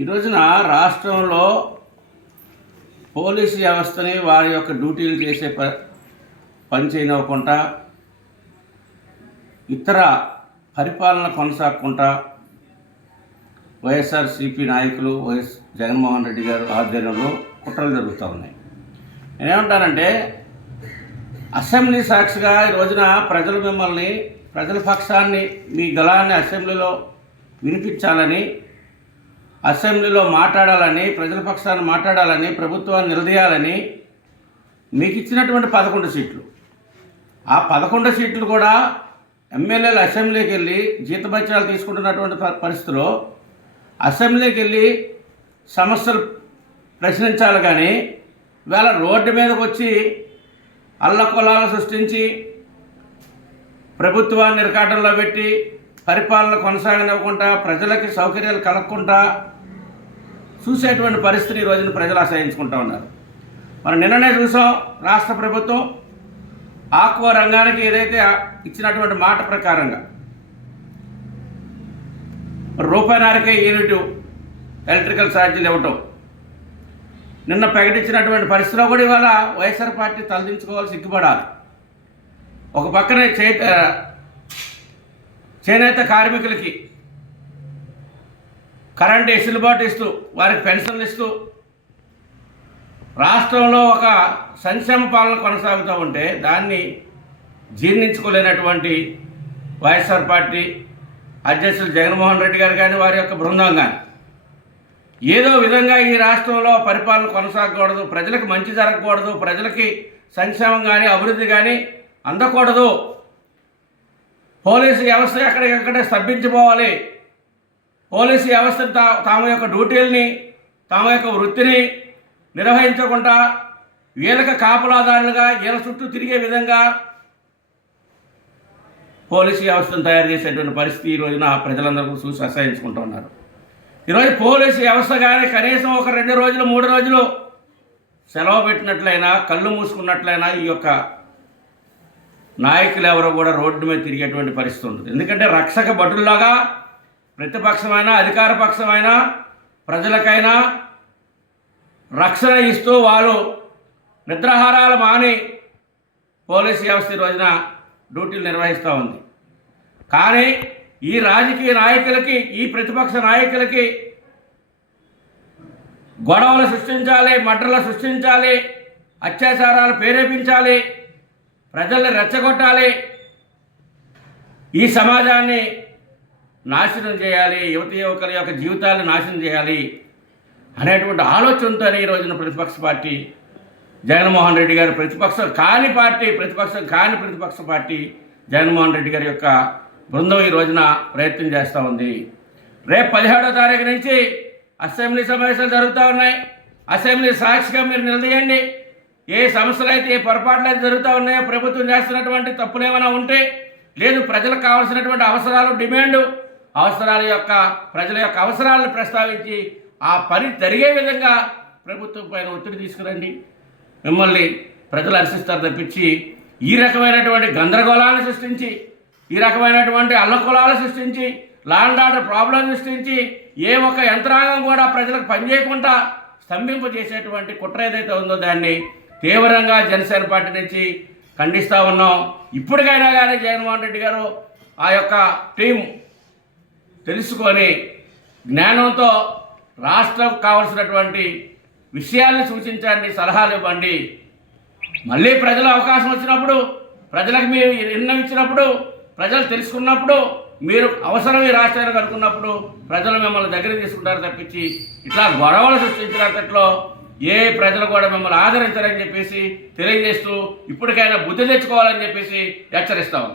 ఈ రోజున రాష్ట్రంలో పోలీసు వ్యవస్థని వారి యొక్క డ్యూటీలు చేసే పని చేయనివ్వకుండా ఇతర పరిపాలన కొనసాగకుండా వైఎస్ఆర్సీపీ నాయకులు వైఎస్ జగన్మోహన్ రెడ్డి గారు ఆధ్వర్యంలో కుట్రలు జరుగుతూ ఉన్నాయి. నేనేమంటానంటే అసెంబ్లీ సాక్షిగా ఈ రోజున ప్రజలు మిమ్మల్ని ప్రజల పక్షాన్ని మీ గళాన్ని అసెంబ్లీలో వినిపించాలని, అసెంబ్లీలో మాట్లాడాలని, ప్రజల పక్షాన్ని మాట్లాడాలని, ప్రభుత్వాన్ని నిలదీయాలని మీకు ఇచ్చినటువంటి 11 సీట్లు, ఆ 11 సీట్లు కూడా ఎమ్మెల్యేలు అసెంబ్లీకి వెళ్ళి జీతభత్యాలు తీసుకుంటున్నటువంటి పరిస్థితిలో అసెంబ్లీకి వెళ్ళి సమస్యలు ప్రశ్నించాలి. కానీ ఇవాళ రోడ్డు మీదకి వచ్చి అల్లకొలాలు సృష్టించి ప్రభుత్వాన్ని ఇరకాటంలో పెట్టి పరిపాలన కొనసాగనివ్వకుండా ప్రజలకి సౌకర్యాలు కలగకుండా చూసేటువంటి పరిస్థితిని ఈ రోజున ప్రజలు ఆశ్రయించుకుంటూ ఉన్నారు. మనం నిన్ననే చూసాం, రాష్ట్ర ప్రభుత్వం ఆక్వా రంగానికి ఏదైతే ఇచ్చినటువంటి మాట ప్రకారంగా రూపాయన్నరకే యూనిట్ ఎలక్ట్రికల్ ఛార్జీలు ఇవ్వటం నిన్న ప్రకటించినటువంటి పరిస్థితిలో కూడా ఇవాళ వైఎస్ఆర్ పార్టీ తలదించుకోవాలి, సిగ్గుపడాలి. ఒక పక్కనే చేనేత కార్మికులకి కరెంటు వెసులుబాటు ఇస్తూ వారికి పెన్షన్లు ఇస్తూ రాష్ట్రంలో ఒక సంక్షేమ పాలన కొనసాగుతూ ఉంటే దాన్ని జీర్ణించుకోలేనటువంటి వైఎస్ఆర్ పార్టీ అధ్యక్షులు జగన్మోహన్ రెడ్డి గారు కానీ వారి యొక్క బృందం కానీ ఏదో విధంగా ఈ రాష్ట్రంలో పరిపాలన కొనసాగకూడదు, ప్రజలకు మంచి జరగకూడదు, ప్రజలకి సంక్షేమం కానీ అభివృద్ధి కానీ అందకూడదు, పోలీసు వ్యవస్థ ఎక్కడికక్కడే స్తబ్భించిపోవాలి, పోలీసు వ్యవస్థ తమ యొక్క డ్యూటీలని తమ యొక్క వృత్తిని నిర్వహించకుండా వీళ్ళకి కాపలాదారులుగా వీళ్ళ చుట్టూ తిరిగే విధంగా పోలీసు వ్యవస్థను తయారు చేసేటువంటి పరిస్థితి ఈ రోజున ప్రజలందరూ చూసి అసహించుకుంటూ ఉన్నారు. ఈరోజు పోలీసు వ్యవస్థ కానీ కనీసం ఒక 2 రోజులు 3 రోజులు సెలవు పెట్టినట్లయినా, కళ్ళు మూసుకున్నట్లయినా ఈ యొక్క నాయకులు ఎవరో కూడా రోడ్డు మీద తిరిగేటువంటి పరిస్థితి ఉంటుంది. ఎందుకంటే రక్షక భటుల్లాగా ప్రతిపక్షమైనా అధికార పక్షమైనా ప్రజలకైనా రక్షణ ఇస్తూ వాళ్ళు నిద్రాహారాలు మాని పోలీసు వ్యవస్థ ఈ రోజున డ్యూటీలు నిర్వహిస్తూ ఉంది. కానీ ఈ రాజకీయ నాయకులకి, ఈ ప్రతిపక్ష నాయకులకి గొడవలు సృష్టించాలి, మడ్రలు సృష్టించాలి, అత్యాచారాలు ప్రేరేపించాలి, ప్రజల్ని రెచ్చగొట్టాలి, ఈ సమాజాన్ని నాశనం చేయాలి, యువకుల యొక్క జీవితాలను నాశనం చేయాలి అనేటువంటి ఆలోచనతో ఈ రోజున ప్రతిపక్ష పార్టీ జగన్మోహన్ రెడ్డి గారు ప్రతిపక్షం కాని ప్రతిపక్ష పార్టీ జగన్మోహన్ రెడ్డి గారి యొక్క బృందం ఈ రోజున ప్రయత్నం చేస్తూ ఉంది. రేపు 17వ తారీఖు నుంచి అసెంబ్లీ సమావేశాలు జరుగుతూ ఉన్నాయి. అసెంబ్లీ సాక్షిగా మీరు నిలదీయండి. ఏ సమస్యలు అయితే, ఏ పొరపాట్లు అయితే జరుగుతూ ఉన్నాయో, ప్రభుత్వం చేస్తున్నటువంటి తప్పులు ఏమైనా ఉంటే, లేదు ప్రజలకు కావాల్సినటువంటి అవసరాలు, అవసరాల యొక్క ప్రజల యొక్క అవసరాలను ప్రస్తావించి ఆ పని జరిగే విధంగా ప్రభుత్వం పైన ఒత్తిడి తీసుకురండి. మిమ్మల్ని ప్రజలు హర్షిస్తారు తప్పించి ఈ రకమైనటువంటి గందరగోళాలను సృష్టించి, ఈ రకమైనటువంటి అల్లకొలాలు సృష్టించి, లా అండ్ ఆర్డర్ ప్రాబ్లం సృష్టించి ఏ ఒక్క యంత్రాంగం కూడా ప్రజలకు పనిచేయకుండా స్తంభింపజేసేటువంటి కుట్ర ఏదైతే ఉందో దాన్ని తీవ్రంగా జనసేన పార్టీ నుంచి ఖండిస్తూ ఉన్నాం. ఇప్పటికైనా కానీ జగన్మోహన్ రెడ్డి గారు ఆ యొక్క టీం తెలుసుకొని జ్ఞానంతో రాష్ట్రం కావాల్సినటువంటి విషయాల్ని సూచించండి, సలహాలు ఇవ్వండి. మళ్ళీ ప్రజల అవకాశం వచ్చినప్పుడు, ప్రజలకు మీరు నిర్ణయం ఇచ్చినప్పుడు, ప్రజలు తెలుసుకున్నప్పుడు, మీరు అవసరం ఈ రాష్ట్రానికి అనుకున్నప్పుడు ప్రజలు మిమ్మల్ని దగ్గర తీసుకుంటారు తప్పించి ఇట్లా గొడవలు సృష్టించినట్లో ఏ ప్రజలు కూడా మిమ్మల్ని ఆదరించారని చెప్పేసి తెలియజేస్తూ ఇప్పటికైనా బుద్ధి తెచ్చుకోవాలని చెప్పేసి హెచ్చరిస్తాము.